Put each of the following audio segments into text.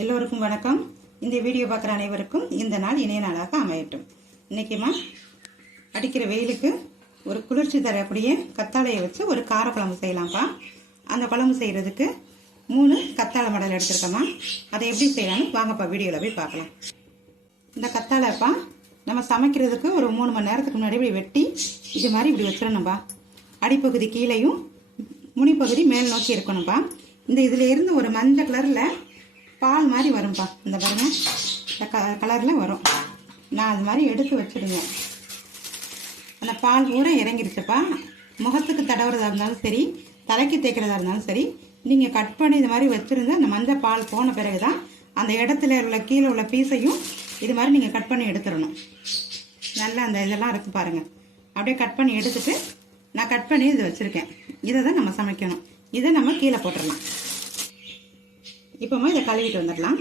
எல்லோருக்கும் வணக்கம். இந்த வீடியோ பார்க்குற அனைவருக்கும் இந்த நாள் இணைய நாளாக அமையட்டும். இன்னைக்குமா அடிக்கிற வெயிலுக்கு ஒரு குளிர்ச்சி தரக்கூடிய கத்தாழையை வச்சு ஒரு காரக்குழம்பு செய்யலாம்ப்பா. அந்த குழம்பு செய்கிறதுக்கு 3 கத்தாழை மடல் எடுத்துருக்கோம்மா. அதை எப்படி செய்யலாம்னு வாங்கப்பா வீடியோவில் போய் பார்க்கலாம். இந்த கத்தாழைப்பா நம்ம சமைக்கிறதுக்கு ஒரு 3 மணி நேரத்துக்கு முன்னாடி இப்படி வெட்டி இது மாதிரி இப்படி வச்சிடணும்ப்பா. அடிப்பகுதி கீழையும் முனிப்பகுதி மேல் நோக்கி இருக்கணும்ப்பா. இந்த இதில் இருந்து ஒரு மஞ்சள் கலரில் பால் மாதிரி வரும்ப்பா. இந்த பாருங்க, இந்த கலரில் வரும். நான் அது மாதிரி எடுத்து வச்சுடுங்க. அந்த பால் கூட இறங்கிருச்சுப்பா. முகத்துக்கு தடவுறதா இருந்தாலும் சரி, தலைக்கு தேய்க்கிறதா இருந்தாலும் சரி, நீங்கள் கட் பண்ணி இது மாதிரி வச்சுருந்து அந்த மஞ்சள் பால் போன பிறகு தான் அந்த இடத்துல உள்ள கீழே உள்ள பீஸையும் இது மாதிரி நீங்கள் கட் பண்ணி எடுத்துடணும். நல்லா அந்த இதெல்லாம் இருக்குது பாருங்கள். அப்படியே கட் பண்ணி எடுத்துட்டு நான் கட் பண்ணி இது வச்சுருக்கேன். இதை தான் நம்ம சமைக்கணும். இதை நம்ம கீழே போட்டுடலாம். இப்போமா இதை கழுவிட்டு வந்துடலாம்.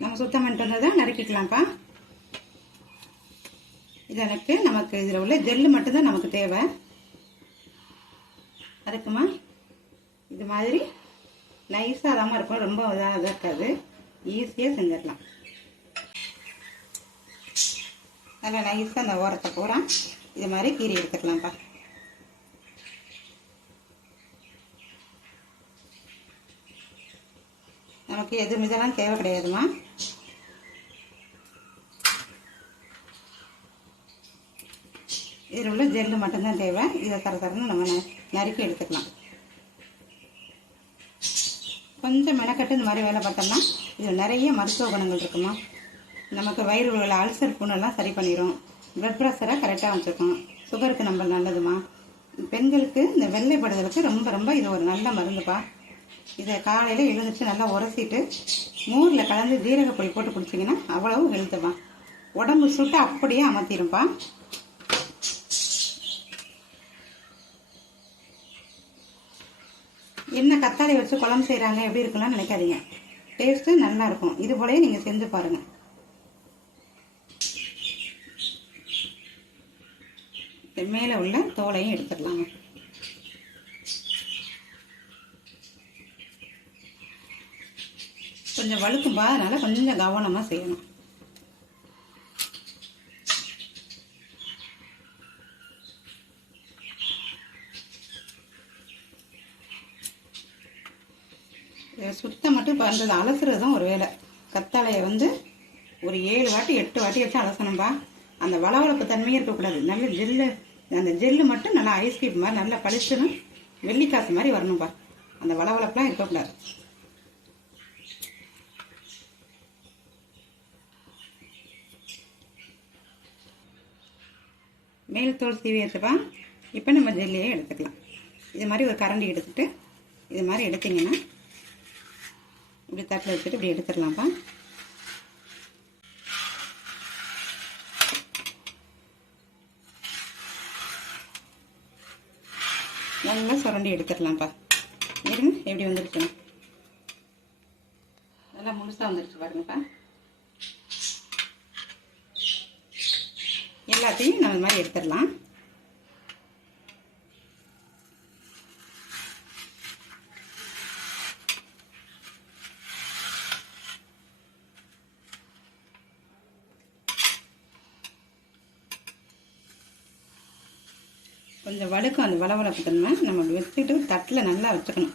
நம்ம சுத்தம் பண்ணிட்டு வந்ததை நறுக்கிக்கலாம்ப்பா. இதற்கு நமக்கு இதில் உள்ள ஜெல்லு மட்டும்தான் நமக்கு தேவை. அதுக்குமா இது மாதிரி நைஸாக தான் இருக்கும், ரொம்ப இதாக இருக்காது, ஈஸியாக செஞ்சிடலாம். நல்லா நைஸாக அந்த ஓரத்தை பூரா இது மாதிரி கீரி எடுத்துக்கலாம்ப்பா. நமக்கு எதுவும் இதெல்லாம் தேவை கிடையாதுமா. இதில் உள்ள ஜெல்லு மட்டும்தான் தேவை. இதை தரன்னு நம்ம நறுக்கி எடுத்துக்கலாம். கொஞ்சம் மெனக்கட்டு இந்த மாதிரி வேலை பார்த்தோம்னா இதில் நிறைய மருத்துவ குணங்கள் இருக்குமா. நமக்கு வயிறு உள்ள அல்சர் புண்ணெல்லாம் சரி பண்ணிடும். பிளட் ப்ரெஷரை கரெக்டாக வச்சுருக்கோம். சுகருக்கு நம்ம நல்லதுமா. பெண்களுக்கு இந்த வெள்ளைப்படுதலுக்கு ரொம்ப ரொம்ப இது ஒரு நல்ல மருந்துப்பா. இதை காலையில் எழுந்துச்சு நல்லா உரசிட்டு மோரில் கலந்து ஜீரகப்பொடி போட்டு குடிச்சிங்கன்னா அவ்வளவு ஹெல்த்துப்பா. உடம்பு சுட்டு அப்படியே அமர்த்திடும்ப்பா. என்ன கத்தாழை வச்சு குழம்பு செய்கிறாங்க எப்படி இருக்குன்னு நினைக்காதீங்க. டேஸ்ட்டு நல்லா இருக்கும். இது போலயே நீங்கள் செஞ்சு பாருங்கள். மேலே உள்ள தோலையும் எடுத்துடலாங்க. கொஞ்சம் வழுக்கும்பா, அதனால கொஞ்சம் கவனமாக செய்யணும். சுத்தம் மட்டும் பண்ணுறது, அலசுறதும் ஒரு வேலை. கத்தாழையை ஒரு 7 வாட்டி 8 வாட்டி வச்சு அலசணும்பா. அந்த வளவளப்பு தன்மையே இருக்கக்கூடாது. நல்ல ஜெல்லு, அந்த ஜெல்லு மட்டும் நல்லா ஐஸ் கியூப் மாதிரி நல்லா பளிச்சுன்னு வெள்ளிக்காசு மாதிரி வரணும்பா. அந்த வளவளப்புலாம் இருக்கக்கூடாது. மேல் தோல் சீவி வச்சுப்பா. இப்போ நம்ம ஜெல்லையே எடுத்துக்கலாம். இது மாதிரி ஒரு கரண்டி எடுத்துட்டு இது மாதிரி எடுத்திங்கன்னா இப்படி தட்டில் வச்சுட்டு இப்படி எடுத்துடலாம்ப்பா. நல்லா சுரண்டி எடுத்துடலாம்ப்பா. இருங்க எப்படி வந்துருச்சு, நல்லா முழுசாக வந்துருச்சு பாருங்கப்பா. எல்லாத்தையும் நம்ம இது மாதிரி எடுத்துடலாம். கொஞ்சம் வழுக்கும் அந்த வளவளப்பு தன்மை. நம்ம வச்சுட்டு தட்டில் நல்லா வச்சுக்கணும்.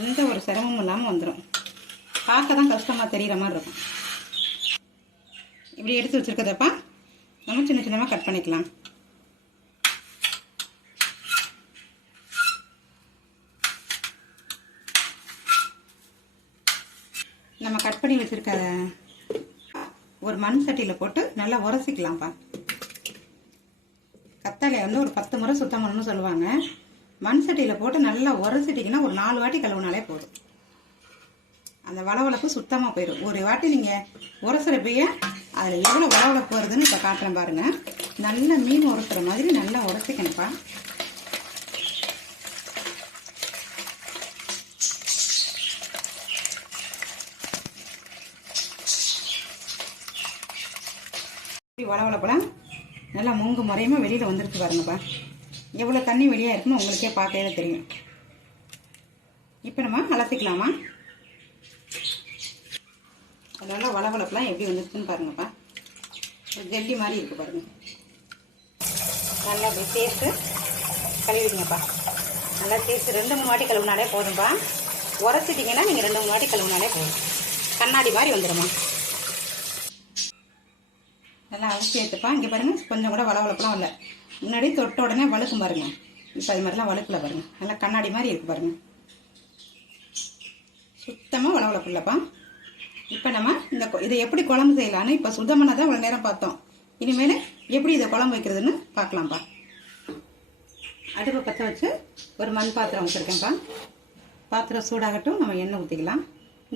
எந்த ஒரு சிரமமும் இல்லாமல் வந்துடும். பார்க்க தான் கஷ்டமாக தெரிகிற மாதிரி இருக்கும். இப்படி எடுத்து வச்சுருக்கதப்பா நம்ம சின்ன சின்னமாக கட் பண்ணிக்கலாம். நம்ம கட் பண்ணி வச்சுருக்க ஒரு மண் சட்டியில் போட்டு நல்லா உரசிக்கலாம்ப்பா. கத்தாழையை ஒரு 10 முறை சுத்தம் பண்ணணும்னு சொல்லுவாங்க. மண் சட்டியில் போட்டு நல்லா உரசிட்டிங்கன்னா ஒரு 4 வாட்டி கழுவுனாலே போதும். அந்த வளவளப்பு சுத்தமாக போயிடும். ஒரு வாட்டி நீங்கள் உரசுறப்பையே அதில் எவ்வளோ வளவளப்பு வருதுன்னு இப்போ காட்டுறேன் பாருங்கள். நல்லா மீன் உரசுற மாதிரி நல்லா உரசிக்கணும்ப்பா. வளவளப்பெல்லாம் நல்லா மூங்கு முறையுமா வெளியில் வந்துருக்கு பாருங்கப்பா. எவ்வளோ தண்ணி வெளியாக இருக்குன்னு உங்களுக்கே பார்க்கவே தெரியும். இப்போ நம்ம அலசிக்கலாமா? அதனால வளவளப்பெல்லாம் எப்படி வந்துருக்குன்னு பாருங்கப்பா. ஜெல்லி மாதிரி இருக்குது பாருங்க. நல்லா அப்படி சேர்த்து கழுவிடுங்கப்பா. நல்லா சேர்த்து 2-3 வாட்டி கழுவினாலே போதும்பா. உரைச்சிட்டிங்கன்னா நீங்கள் 2-3 வாட்டி கழுவினாலே போதும். கண்ணாடி மாதிரி வந்துடுமா. நல்லா அலசி எடுத்துப்பா. இங்கே பாருங்கள், கொஞ்சம் கூட வளவளப்பெல்லாம் இல்லை. முன்னாடி தொட்ட உடனே வழுக்கும் பாருங்க. இப்போ அது மாதிரிலாம் வழுக்கல பாருங்கள். நல்லா கண்ணாடி மாதிரி இருக்குது பாருங்கள். சுத்தமாக வளவளப்பு இல்லைப்பா. இப்போ நம்ம இதை எப்படி குழம்பு செய்யலான்னு இப்போ சுத்தமாக தான் இவ்வளோ நேரம் பார்த்தோம். இனிமேல் எப்படி இதை குழம்பு வைக்கிறதுன்னு பார்க்கலாம்ப்பா. அடுப்பை பற்ற வச்சு ஒரு மண் பாத்திரம் வச்சுருக்கேன்ப்பா. பாத்திரம் சூடாகட்டும். நம்ம எண்ணெய் ஊற்றிக்கலாம்.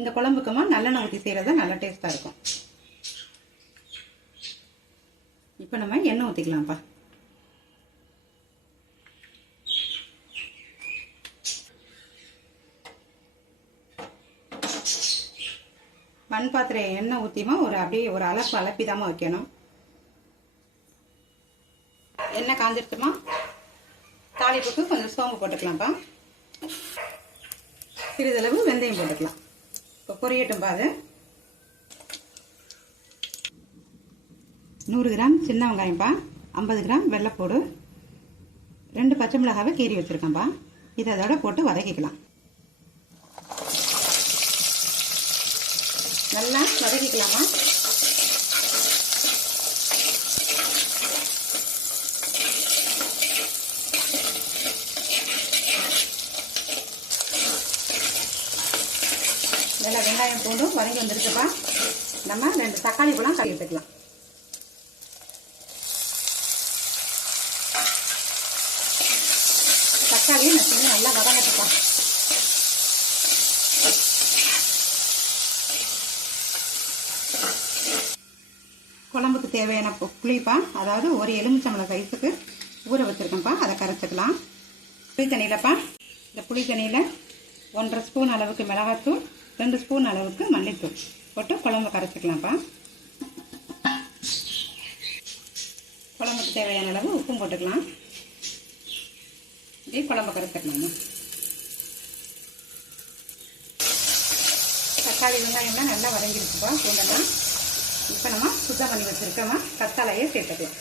இந்த குழம்புக்குமா நல்லெண்ணெய் ஊற்றி செய்கிறது நல்லா டேஸ்ட்டாக இருக்கும். இப்போ நம்ம எண்ணெய் ஊற்றிக்கலாம்ப்பா. மண் பாத்திரம் எண்ணெய் ஊற்றிமா அப்படியே ஒரு அலப்பிதாம வைக்கணும். எண்ணெய் காஞ்சிருச்சுமா. தாளிப்புக்கு கொஞ்சம் சோம்பு போட்டுக்கலாம்ப்பா. சிறிதளவு வெந்தயம் போட்டுக்கலாம். இப்போ பொரியட்டும் பாரு. 100 கிராம் சின்ன வெங்காயம்ப்பா, 50 கிராம் வெள்ளைப்பூடு, 2 பச்சை மிளகாவை கீறி வச்சுருக்கேன்ப்பா. இதை அதோட போட்டு வதக்கிக்கலாம். நல்லா வதக்கிக்கலாமா. நல்லா வெங்காயம் பூண்டும் வதங்கி வந்துருக்குப்பா. நம்ம 2 தக்காளி பழம் கறி எடுத்துக்கலாம். தக்காளியும் நல்லா வதங்கட்டுப்பா. குழம்புக்கு தேவையான புளிப்பா, அதாவது ஒரு எலுமிச்சம்பழம் சைஸுக்கு ஊற வச்சுருக்கேன்ப்பா. அதை கரைச்சிக்கலாம். புளி தண்ணியிலப்பா, இந்த புளி தண்ணியில் 1.5 ஸ்பூன் அளவுக்கு மிளகாத்தூள், 2 ஸ்பூன் அளவுக்கு மல்லித்தூள் போட்டு குழம்பு கரைச்சிக்கலாம்ப்பா. குழம்புக்கு தேவையான அளவு உப்பும் போட்டுக்கலாம். இப்படி குழம்பு கரைச்சிக்கலாமா. தக்காளி வெங்காயம்லாம் நல்லா வதங்கிருக்குப்பா. பூண்டெல்லாம் இப்போ நம்ம சுத்தம் பண்ணி வச்சுருக்கோமா கத்தாழையை சேர்த்துக்கலாம்.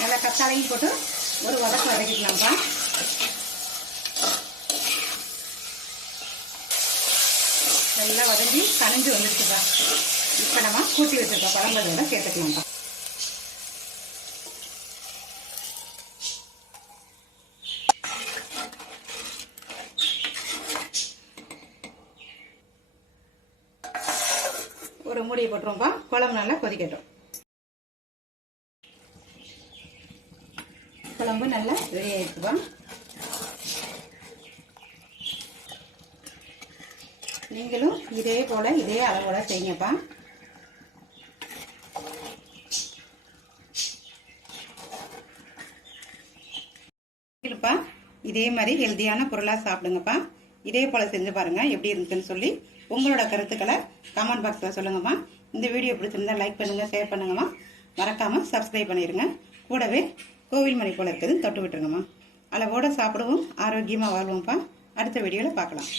நல்லா கத்தாழையும் போட்டு ஒரு வதக்கு வதக்கிக்கலாம்ப்பா. நல்லா வதங்கி கனிஞ்சு வந்துருச்சுப்பா. இப்போ நம்ம கூட்டி வச்சிருக்க குழம்புகளோட சேர்த்துக்கலாம்ப்பா. ஒரு மூடியை போட்டுருவோம்ப்பா. குழம்பு நல்லா கொதிக்கட்டும். குழம்பு நல்லா ரெடி ஆயிடுச்சுப்பா. நீங்களும் இதே போல இதே அளவோட செய்யுங்கப்பா. இதே மாதிரி ஹெல்தியான பொருளாக சாப்பிடுங்கப்பா. இதே போல செஞ்சு பாருங்க எப்படி இருந்துச்சுன்னு சொல்லி உங்களோட கருத்துக்களை கமெண்ட் பாக்ஸில் சொல்லுங்கம்மா. இந்த வீடியோ பிடிச்சிருந்தா லைக் பண்ணுங்க, ஷேர் பண்ணுங்கம்மா. மறக்காம சப்ஸ்கிரைப் பண்ணிடுங்க. கூடவே கோவில் மணி போல இருக்குதுன்னு தொட்டு விட்டுருங்கம்மா. அளவோட சாப்பிடுவோம், ஆரோக்கியமாக வாழ்வோம்ப்பா. அடுத்த வீடியோவில் பார்க்கலாம்.